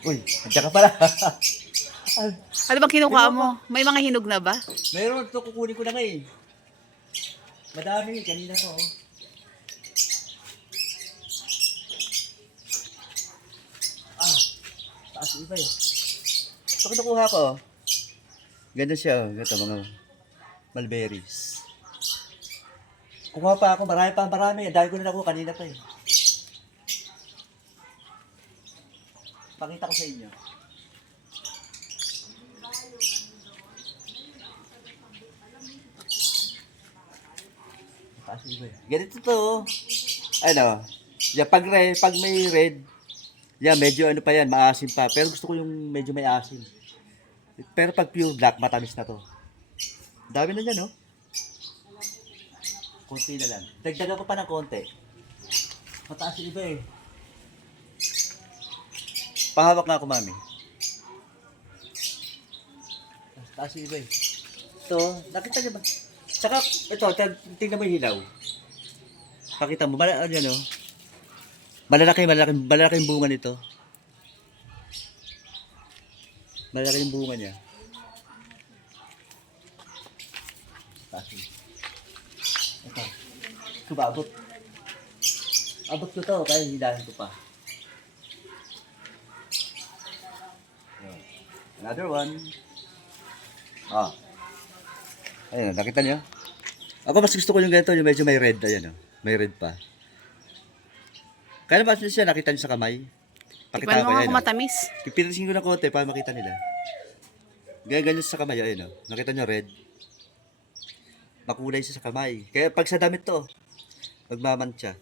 Uy, nandiyan ka pala. Ano bang kinukuha mo? May mga hinog na ba? Meron ito, kukunin ko na nga eh. Madami, kanina pa oh. Ah, taas iba eh. Ito kinukuha ko. Ganda siya oh. Ito mga mulberries. Kukuha pa ako, marami pa, marami. Ang dami ko na nakuha kanina pa eh. Pakita ko sa inyo. Taas iba eh. Ganito to oh. Ano, yan, pag may red, yan, medyo ano pa yan, maasim pa. Pero gusto ko yung medyo may asim. Pero pag pure black, matamis na to. Dami na dyan, no? Konti na lang. Dagdagan ko pa ng konti. Mataas yung iba eh. Pahawak nga ako, mami. Taas yung iba eh. Ito, nakita niyo ba? Saka, ito, tingnan mo yung hilaw. Pakita mo, ano, no? Malalaking bunga nito. Malaki yung bunga niya. Taas yun. Ito. Ito ba, abot? Abot ko to, kaya hilahin ko pa. Another one. Ah. Ayun, nakita niyo? Ako mas gusto ko yung ganito, yung medyo may red. Ayan, oh. May red pa. Kaya naman siya, nakita niyo sa kamay. Tikman mo nga kung oh. matamis. Pipilisin ko ng konti para makita nila. Ganyan sa kamay, ayun, oh. Nakita niyo red? Makulay siya sa kamay. Kaya pag sa damit to, magmamantsa.